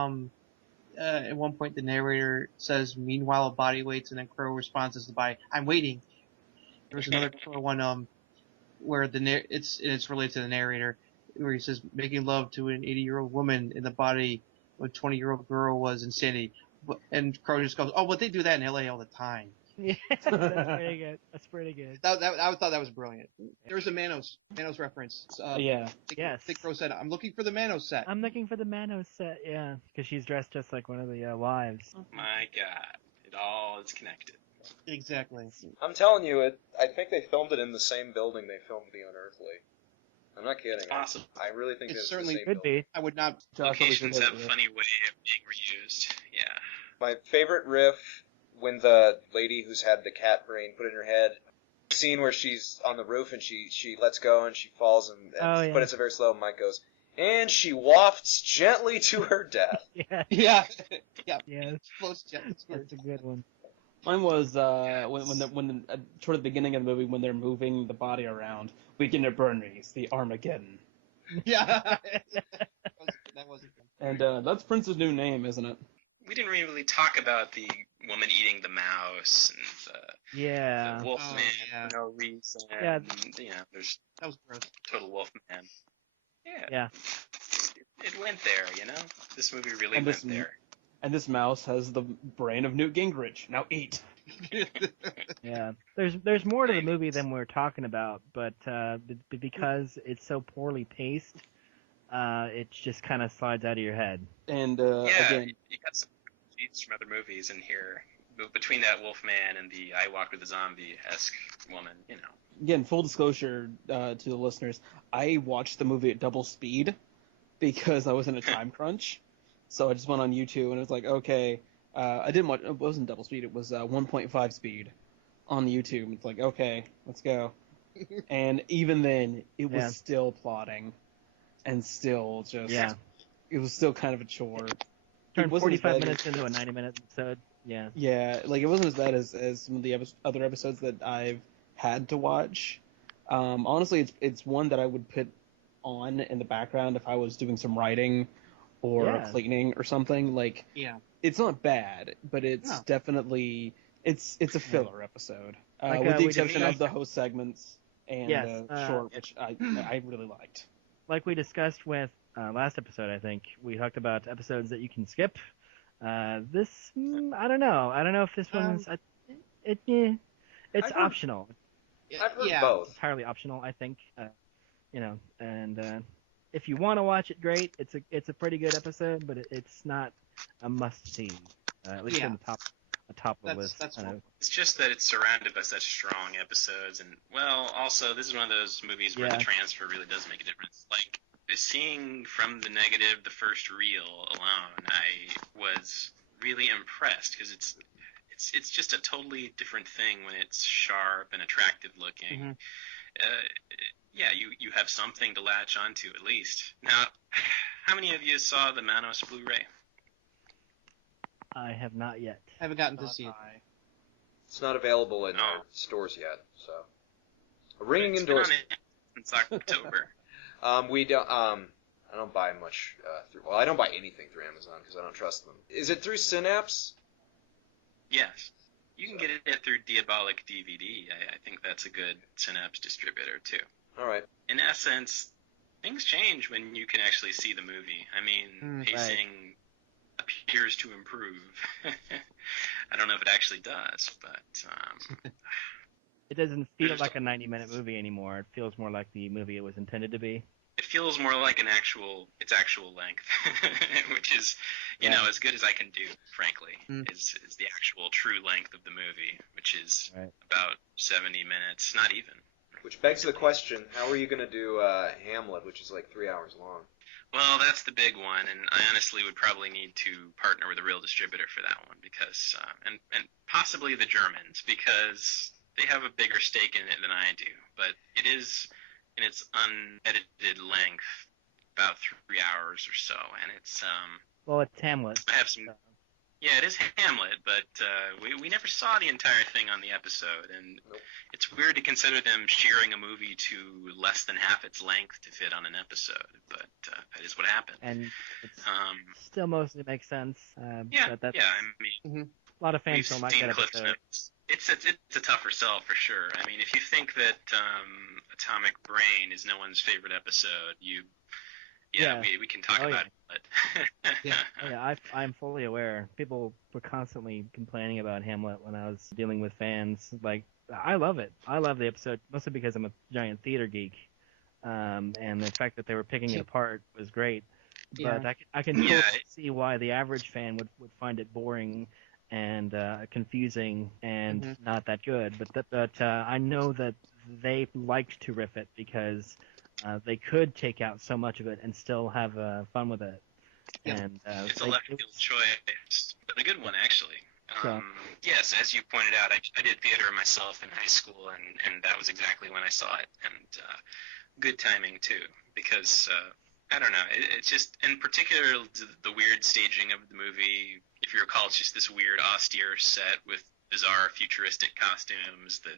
at one point the narrator says, "Meanwhile, a body waits," and then Crow responds as the body, "I'm waiting." There was another one where it's related to the narrator. where he says making love to an 80-year-old woman in the body of a 20-year-old girl was insanity. And Crow just goes, "Oh, but they do that in LA all the time." Yeah, that's pretty good. That's pretty good. I thought that was brilliant. There's a Manos reference. Yeah. Yes. Thick Crow said, "I'm looking for the Manos set." I'm looking for the Manos set. Yeah, because she's dressed just like one of the wives. My God, it all is connected. Exactly. I'm telling you, I think they filmed it in the same building they filmed The Unearthly. I'm not kidding. It's possible. I really think It it's certainly the same could building. be. I would not. Locations have a funny way of being reused. Yeah. My favorite riff, when the lady who's had the cat brain put in her head, scene where she's on the roof and she lets go and she falls but it's a very slow. Mike goes, and she wafts gently to her death. Yeah. Yeah. Yeah. Floats gently. That's a good one. Mine was when toward the beginning of the movie when they're moving the body around. Weekend at Bernie's, the Armageddon. Yeah. that wasn't good. And that's Prince's new name, isn't it? We didn't really talk about the woman eating the mouse and the wolf man for no reason. Yeah. There's That was gross. total wolf man. Yeah. It went there, This movie really went there. And this mouse has the brain of Newt Gingrich. Now eat. Yeah. There's more to the movie than we're talking about, but because it's so poorly paced, it just kind of slides out of your head. And again, you got some scenes from other movies in here. Between that Wolfman and the I Walked with a Zombie-esque woman, Again, full disclosure to the listeners, I watched the movie at double speed because I was in a time crunch. So I just went on YouTube and it was like, okay, I didn't watch. It wasn't double speed. It was 1.5 speed on YouTube. It's like, okay, let's go. And even then, it was still plotting, and still just it was still kind of a chore. Turned 45 minutes into a 90-minute episode. Yeah. Yeah, like it wasn't as bad as some of the other episodes that I've had to watch. Honestly, it's one that I would put on in the background if I was doing some writing or cleaning or something. Like, it's not bad, but it's definitely it's a filler episode, with the exception of the host segments and short, which I really liked. Like we discussed with last episode, I think we talked about episodes that you can skip. This I don't know. I don't know if this one's it's optional. I've heard both. Entirely optional, I think. And if you want to watch it, great. It's a pretty good episode, but it's not a must-see. At least on the top of the list. It's just that it's surrounded by such strong episodes, and also this is one of those movies where the transfer really does make a difference. Like seeing from the negative the first reel alone, I was really impressed because it's just a totally different thing when it's sharp and attractive looking. Mm-hmm. You have something to latch onto at least. Now, how many of you saw the Manos Blu-ray? I have not yet. I haven't gotten to see it. It's not available in stores yet, so a ringing endorsement. Since October. We don't. I don't buy much through. Well, I don't buy anything through Amazon because I don't trust them. Is it through Synapse? Yes. You can get it through Diabolic DVD. I think that's a good Synapse distributor, too. All right. In essence, things change when you can actually see the movie. I mean, pacing appears to improve. I don't know if it actually does, but... It doesn't feel like a 90-minute movie anymore. It feels more like the movie it was intended to be. It feels more like its actual length, which is, as good as I can do, frankly, is the actual true length of the movie, which is about 70 minutes, not even. Which begs the question, how are you going to do Hamlet, which is like 3 hours long? Well, that's the big one, and I honestly would probably need to partner with a real distributor for that one, because, and possibly the Germans, because they have a bigger stake in it than I do, but it is, in its unedited length, about 3 hours or so, and it's, Well, it's Hamlet. I have some... Yeah, it is Hamlet, but we never saw the entire thing on the episode, and it's weird to consider them shearing a movie to less than half its length to fit on an episode, but that is what happened. And it still mostly makes sense. I mean, a lot of fans don't like that episode. It's a tougher sell for sure. I mean, if you think that a Atomic Brain is no one's favorite episode. We can talk about it. But I'm fully aware. People were constantly complaining about Hamlet when I was dealing with fans. Like, I love it. I love the episode mostly because I'm a giant theater geek, and the fact that they were picking it apart was great. But I can totally see why the average fan would find it boring and confusing and not that good. But I know that they liked to riff it because they could take out so much of it and still have fun with it. Yeah. And it's a left field choice, but a good one actually. Yes, as you pointed out, I did theater myself in high school, and that was exactly when I saw it, and good timing too, because I don't know, it's just, in particular, the weird staging of the movie. If you recall, it's just this weird austere set with bizarre futuristic costumes that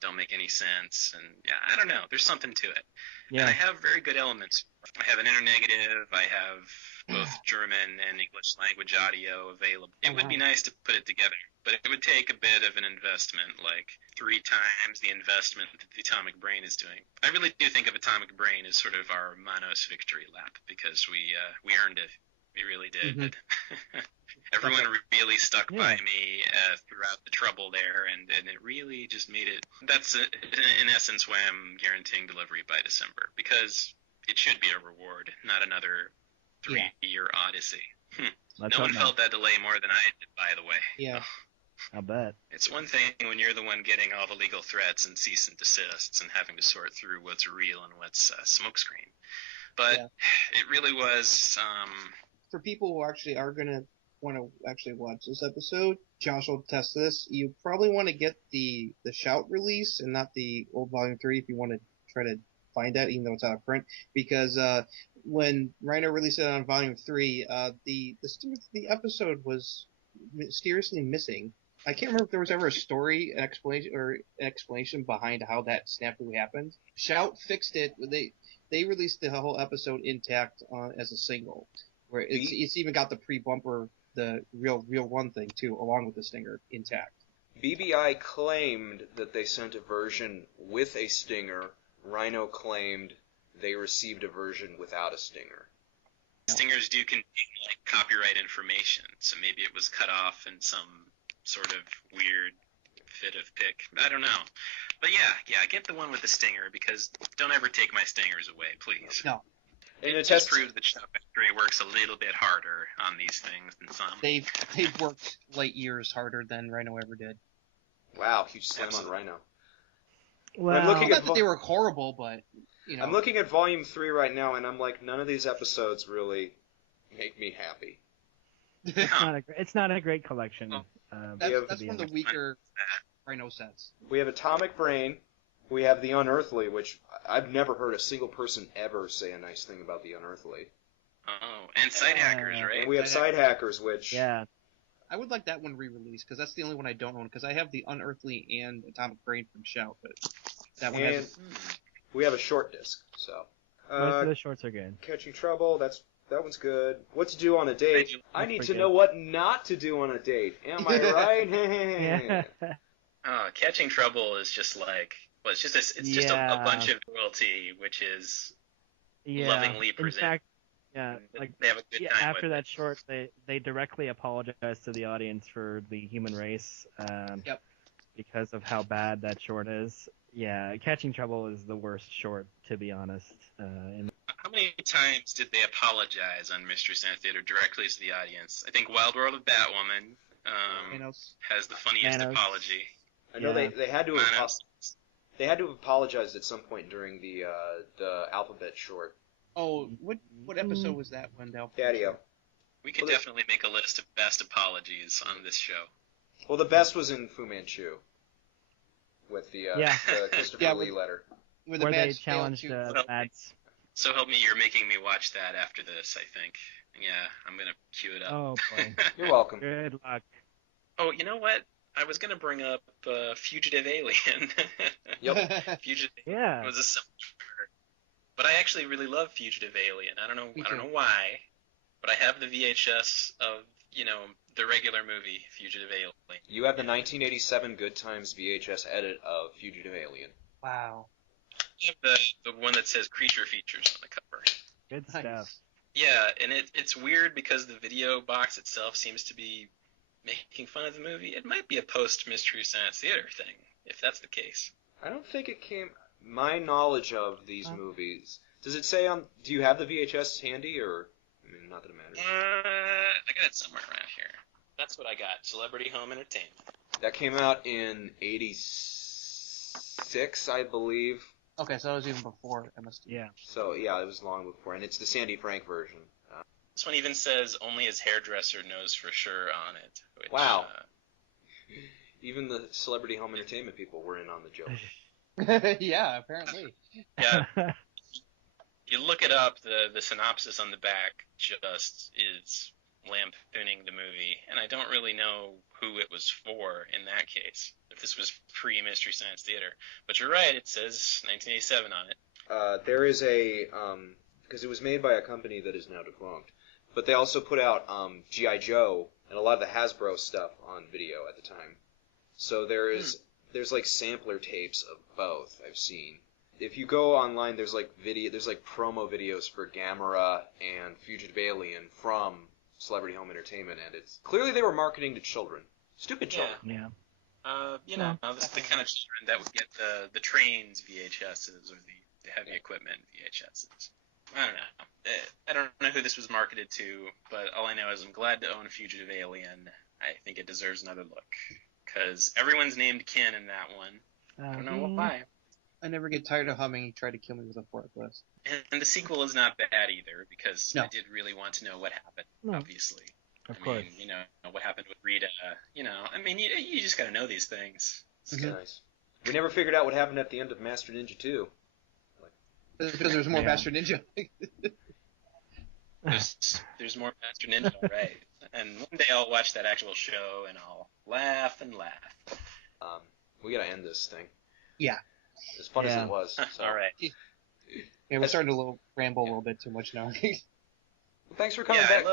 don't make any sense, and I don't know, there's something to it. And I have very good elements. I have an internegative, I have both German and English language audio available. It would be nice to put it together, but it would take a bit of an investment, like 3 times the investment that the Atomic Brain is doing. I really do think of Atomic Brain as sort of our Manos victory lap, because we earned it. We really did. Everyone really stuck by me throughout the trouble there, and it really just made it. That's in essence why I'm guaranteeing delivery by December, because it should be a reward, not another 3-year odyssey. No one felt that delay more than I did, by the way. Yeah. I'll bet. It's one thing when you're the one getting all the legal threats and cease and desists and having to sort through what's real and what's smokescreen. But it really was. For people who actually are going to want to actually watch this episode, Josh will test this. You probably want to get the Shout release and not the old Volume 3 if you want to try to find that, even though it's out of print. Because when Rhino released it on Volume 3, the episode was mysteriously missing. I can't remember if there was ever a story, an explanation behind how that snafu happened. Shout fixed it. They released the whole episode intact as a single, where it's even got the pre-bumper, the real one thing too, along with the stinger intact. BBI claimed that they sent a version with a stinger. Rhino claimed they received a version without a stinger. Stingers do contain like copyright information, so maybe it was cut off in some sort of weird fit of pick. I don't know. But get the one with the stinger, because don't ever take my stingers away, please. No. It just proves that Shout Factory works a little bit harder on these things than some. They've worked light years harder than Rhino ever did. Wow, huge slam on Rhino. Well, not that they were horrible, but you know. I'm looking at Volume 3 right now, and I'm like, none of these episodes really make me happy. It's not a great collection. That's one of the weaker Rhino sets. We have Atomic Brain. We have The Unearthly, which I've never heard a single person ever say a nice thing about The Unearthly. Oh, and Side Hackers, right? And we have Side Hackers, which... Yeah. I would like that one re-released, because that's the only one I don't own, because I have The Unearthly and Atomic Brain from Shout, but that one has... We have a short disc, so... Most of the shorts are good. Catching Trouble, that one's good. What to do on a date? I need to know what not to do on a date. Am I right? Catching Trouble is just like... Well, it's just a bunch of cruelty, which is lovingly presented. In fact, like they have a good time after with that it. short, they directly apologize to the audience for the human race, because of how bad that short is. Yeah, Catching Trouble is the worst short, to be honest. How many times did they apologize on Mystery Science Theater directly to the audience? I think Wild World of Batwoman has the funniest apology. I know they had to They had to have apologized at some point during the alphabet short. Oh, what episode was that when the Daddy-O. We could definitely make a list of best apologies on this show. Well, the best was in Fu Manchu with the Christopher Lee letter. Where they challenged Mads. So help me, you're making me watch that after this, I think. Yeah, I'm going to cue it up. Oh, boy. You're welcome. Good luck. Oh, you know what? I was going to bring up Fugitive Alien. Yep. Fugitive Alien was a similar. But I actually really love Fugitive Alien. I don't know why, but I have the VHS of, the regular movie Fugitive Alien. You have the 1987 Good Times VHS edit of Fugitive Alien. Wow. have the one that says creature features on the cover. Good stuff. Yeah, and it's weird because the video box itself seems to be making fun of the movie. It might be a post-Mystery Science Theater thing, if that's the case. I don't think it came... My knowledge of these movies... Does it say on... Do you have the VHS handy, or... I mean, not that it matters. I got it somewhere around here. That's what I got. Celebrity Home Entertainment. That came out in 86, I believe. Okay, so it was even before MST. Yeah. So, yeah, it was long before. And it's the Sandy Frank version. This one even says only his hairdresser knows for sure on it. Which, wow. Even the Celebrity Home Entertainment people were in on the joke. Yeah, apparently. Yeah. You look it up, the synopsis on the back just is lampooning the movie, and I don't really know who it was for in that case, if this was pre-Mystery Science Theater. But you're right, it says 1987 on it. There is a, because it was made by a company that is now defunct, but they also put out G.I. Joe and a lot of the Hasbro stuff on video at the time. So there's like sampler tapes of both I've seen. If you go online, there's like promo videos for Gamera and Fugitive Alien from Celebrity Home Entertainment, and it's clearly they were marketing to children. Stupid children. Yeah. This is the kind of children that would get the trains VHSs or the heavy equipment VHSs. I don't know. I don't know who this was marketed to, but all I know is I'm glad to own Fugitive Alien. I think it deserves another look. Because everyone's named Ken in that one. I don't know why. I never get tired of humming He Tried to Kill Me with a Forklift. And the sequel is not bad either, because I did really want to know what happened, obviously. Of course. I mean, what happened with Rita, you just gotta know these things. It's nice. We never figured out what happened at the end of Master Ninja 2. Because there's more Master Ninja. There's more Master Ninja, right? And one day I'll watch that actual show and I'll laugh and laugh. We gotta end this thing. Yeah. As fun as it was. So. All right. Yeah, we're starting to ramble a little bit too much now. Well, thanks for coming back.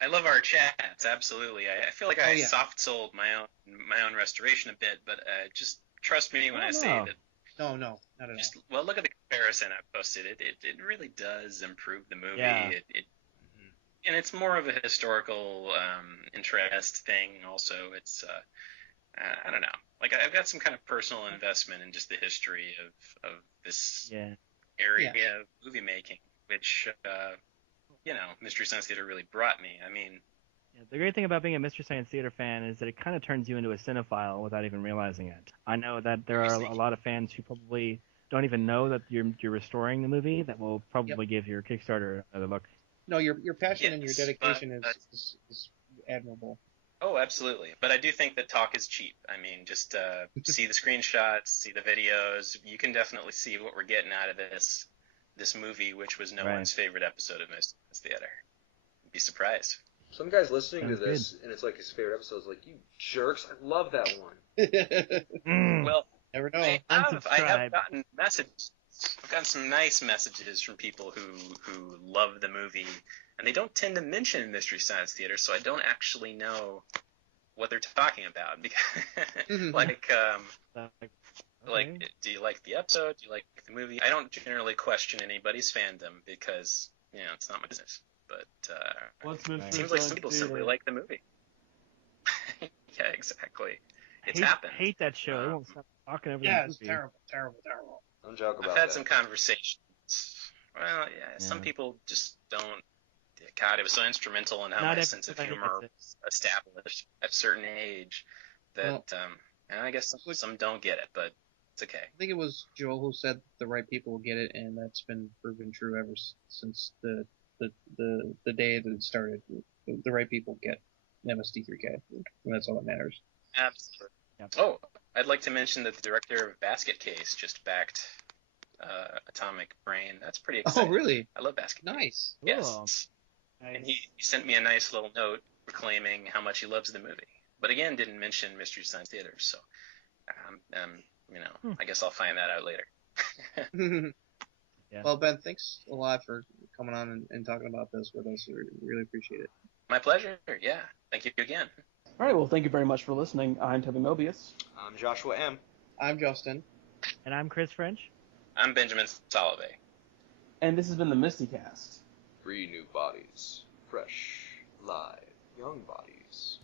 I love our chats. Absolutely. I feel like I soft sold my own restoration a bit, but just trust me when I say that. No, not at all. Well, look at the comparison I posted. It really does improve the movie. Yeah. And it's more of a historical interest thing. Also, it's I don't know. Like I've got some kind of personal investment in just the history of this area of movie making, which Mystery Science Theater really brought me. I mean, the great thing about being a Mystery Science Theater fan is that it kind of turns you into a cinephile without even realizing it. I know that there are a lot of fans who probably don't even know that you're restoring the movie that will probably give your Kickstarter another look. No, your passion and your dedication is admirable. Oh, absolutely. But I do think that talk is cheap. I mean, just see the screenshots, see the videos. You can definitely see what we're getting out of this movie, which was no one's favorite episode of Mystery Science Theater. You'd be surprised. Some guy's listening to this, and it's like his favorite episode. Is like, you jerks, I love that one. Well, never know. I have gotten messages. I've gotten some nice messages from people who love the movie, and they don't tend to mention Mystery Science Theater, so I don't actually know what they're talking about. Because, do you like the episode? Do you like the movie? I don't generally question anybody's fandom because it's not my business. But it seems like some people simply like the movie. Yeah, exactly. It's happened. I hate that show. They won't stop talking over the movie. It's terrible. Don't joke about I've had some conversations. Well, some people just don't. God, it was so instrumental in how my sense of humor was established at a certain age that, and I guess some don't get it, but it's okay. I think it was Joel who said the right people will get it, and that's been proven true ever since the day that it started. The right people get MST3K, and that's all that matters. Absolutely. Yep. Oh, I'd like to mention that the director of Basket Case just backed Atomic Brain. That's pretty exciting. Oh, really? I love Basket Case. Nice. Yes. Cool. Nice. And he sent me a nice little note proclaiming how much he loves the movie. But again, didn't mention Mystery Science Theater, so I guess I'll find that out later. Yeah. Well, Ben, thanks a lot for coming on and talking about this with us. We really appreciate it. My pleasure. Yeah. Thank you again. All right, well, thank you very much for listening. I'm Toby Mobius. I'm Joshua M. I'm Justin. And I'm Chris French. I'm Benjamin Solovey. And this has been the MSTieCast. 3 new bodies. Fresh, live, young bodies.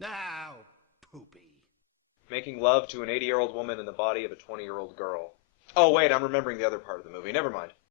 Now, poopy. Making love to an 80-year-old woman in the body of a 20-year-old girl. Oh, wait, I'm remembering the other part of the movie. Never mind.